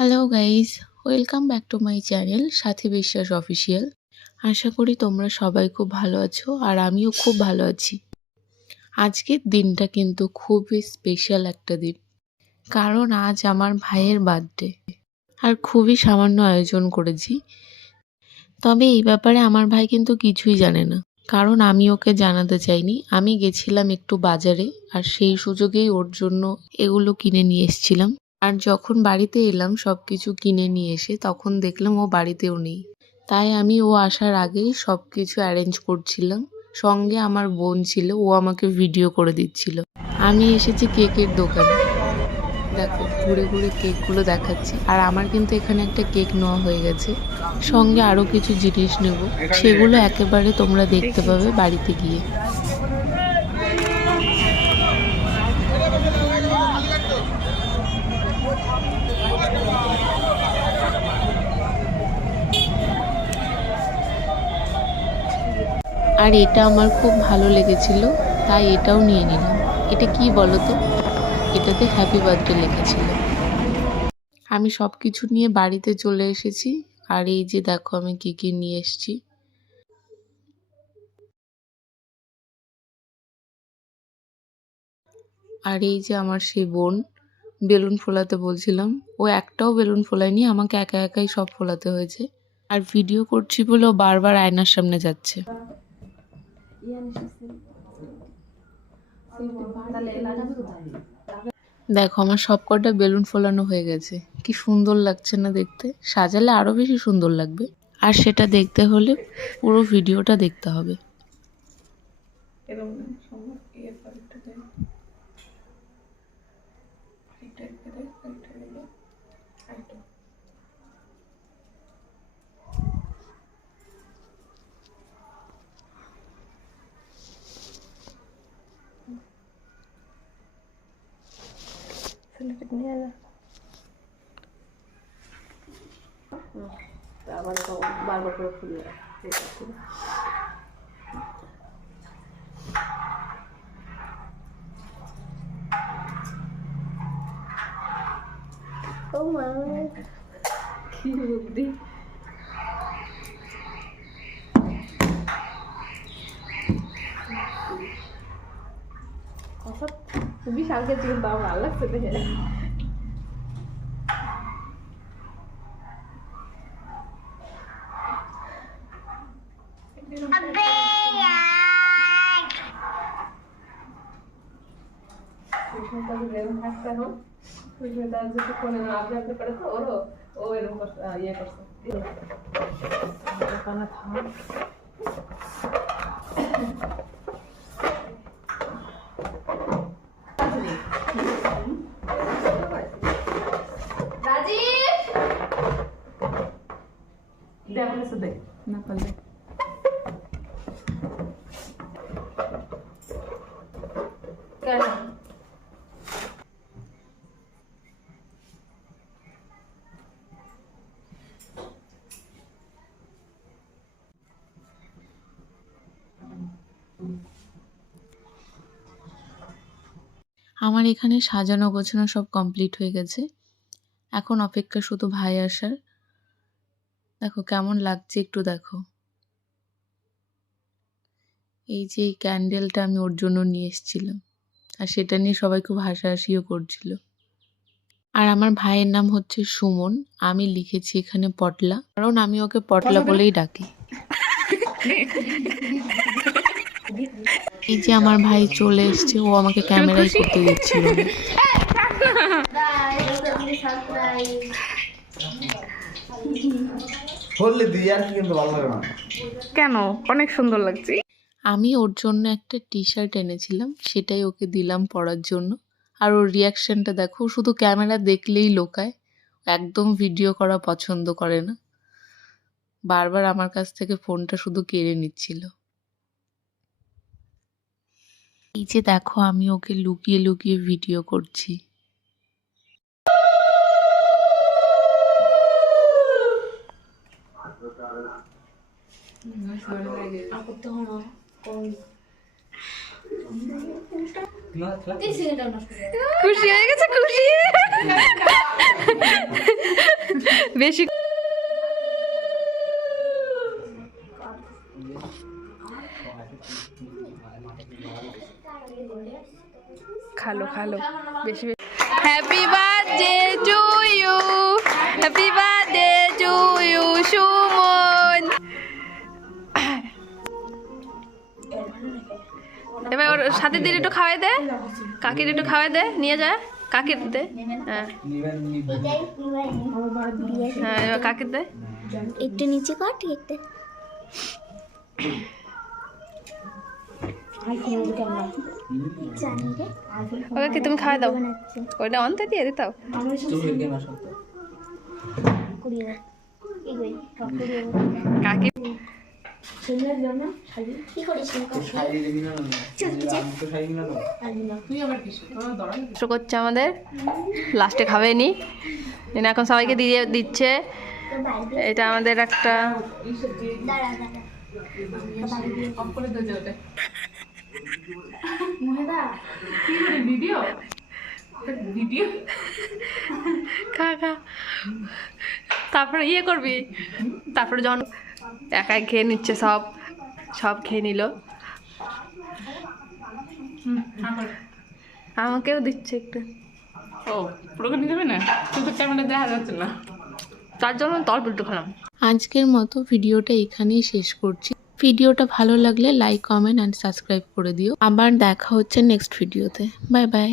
Hello guys, welcome back to my channel সাথী বিশ্বাস official. আশা করি তোমরা সবাই খুব ভালো আছো আর আমিও খুব ভালো আছি। আজকের দিনটা কিন্তু খুবই স্পেশাল একটা দিন, কারণ আজ আমার ভাইয়ের বার্থডে আর খুবই সামান্য আয়োজন করেছি। তবে এই ব্যাপারে আমার ভাই কিন্তু কিছুই জানে না, কারণ আমি ওকে জানাতে চাইনি। আমি গেছিলাম একটু বাজারে আর সেই সুযোগেই ওর জন্য এগুলো কিনে নিয়ে এসেছিলাম। আর যখন বাড়িতে এলাম সবকিছু কিনে নিয়ে এসে তখন দেখলাম ও বাড়িতেও নেই। তাই আমি ও আসার আগেই সবকিছু অ্যারেঞ্জ করছিলাম। সঙ্গে আমার বোন ছিল, ও আমাকে ভিডিও করে দিচ্ছিল। আমি এসেছি কেকের দোকানে, দেখো ঘুরে ঘুরে কেকগুলো দেখাচ্ছি। আর আমার কিন্তু এখানে একটা কেক নেওয়া হয়ে গেছে, সঙ্গে আরও কিছু জিনিস নেব, সেগুলো একেবারে তোমরা দেখতে পাবে বাড়িতে গিয়ে। আর এটা আমার খুব ভালো লেগেছিল, তাই এটাও নিয়ে নিলাম। এটা কি বলো তো, এটাতে হ্যাপি বার্থডে লেখা ছিল। আমি সব কিছু নিয়ে বাড়িতে চলে এসেছি। আর এই যে দেখো আমি কি কি নিয়ে এসেছি। আর এই যে আমার সেই বোন, বেলুন ফোলাতে বলছিলাম, ও একটাও বেলুন ফোলায়নি, আমাকে একা একাই সব ফোলাতে হয়েছে। আর ভিডিও করছি বলে ও বারবার আয়নার সামনে যাচ্ছে। দেখো আমার সব কটা বেলুন ফোলানো হয়ে গেছে। কি সুন্দর লাগছে না দেখতে? সাজালে আরো বেশি সুন্দর লাগবে। আর সেটা দেখতে হলে পুরো ভিডিওটা দেখতে হবে। বারবার করে খুলে ও মা কি বুদ্ধি। বিশাল কে চিন্তা আমার ভালো লাগছে দেখে। থাকতে এখন যদি ফোনে না আপনি আপনি করে তো ওরও ও এরকম করছে ইয়ে করছে দোকানে থাম। দেখ না পারলে কেন আমার এখানে সাজানো গোছানো সব কমপ্লিট হয়ে গেছে। এখন অপেক্ষা শুধু ভাই আসার। দেখো কেমন লাগছে একটু দেখো। এই যে এই ক্যান্ডেলটা আমি ওর জন্য নিয়ে এসেছিলাম, আর সেটা নিয়ে সবাই খুব হাসাহাসিও করছিল। আর আমার ভাইয়ের নাম হচ্ছে সুমন, আমি লিখেছি এখানে পটলা, কারণ আমি ওকে পটলা বলেই ডাকি। এই যে আমার ভাই চলে এসছে, ও আমাকে ক্যামেরায় করতে দিচ্ছিল না। কেন? অনেক সুন্দর লাগছে। আমি ওর জন্য একটা টি শার্ট এনেছিলাম, সেটাই ওকে দিলাম পরার জন্য। আর ওর রিয়াকশনটা দেখো, শুধু ক্যামেরা দেখলেই লোকায়, একদম ভিডিও করা পছন্দ করে না। বারবার আমার কাছ থেকে ফোনটা শুধু কেড়ে নিচ্ছিল। এই যে দেখো আমি ওকে লুকিয়ে লুকিয়ে ভিডিও করছি। খুশি হয়ে গেছে, খুশি। বেশি খালো খালো বেশি happy birthday to you, happy birthday to you Suman. এবার ওর সাথে দিদি একটু খাওয়াই দে, কাকির একটু খাওয়াই দে, নিয়ে যা কাকির দে। হ্যাঁ হ্যাঁ এবার কাকির দে, একটু নিচে কর কেকটা। জানি রে ওকে কি তুমি খাওয়াই দাও, ওইটা অন্তে দিয়ে দিতাও। কাকি কি করিস কষ্ট করছে আমাদের, লাস্টে খাবেনি এখন সবাইকে দিয়ে দিচ্ছে। এটা আমাদের একটা খা খা, তারপরে ইয়ে করবি, তারপরে যখন একাই খেয়ে নিচ্ছে সব, সব খেয়ে নিল। আমাকেও দিচ্ছে একটু। ও পুরো নিয়ে যাবে না, কিন্তু ক্যামেরা দেখা যাচ্ছে না, তার জন্য তল পুলটো খেলাম। আজকের মতো ভিডিওটা এখানেই শেষ করছি। ভিডিওটা ভালো লাগলে লাইক, কমেন্ট অ্যান্ড সাবস্ক্রাইব করে দিও। আবার দেখা হচ্ছে নেক্সট ভিডিওতে। Bye bye.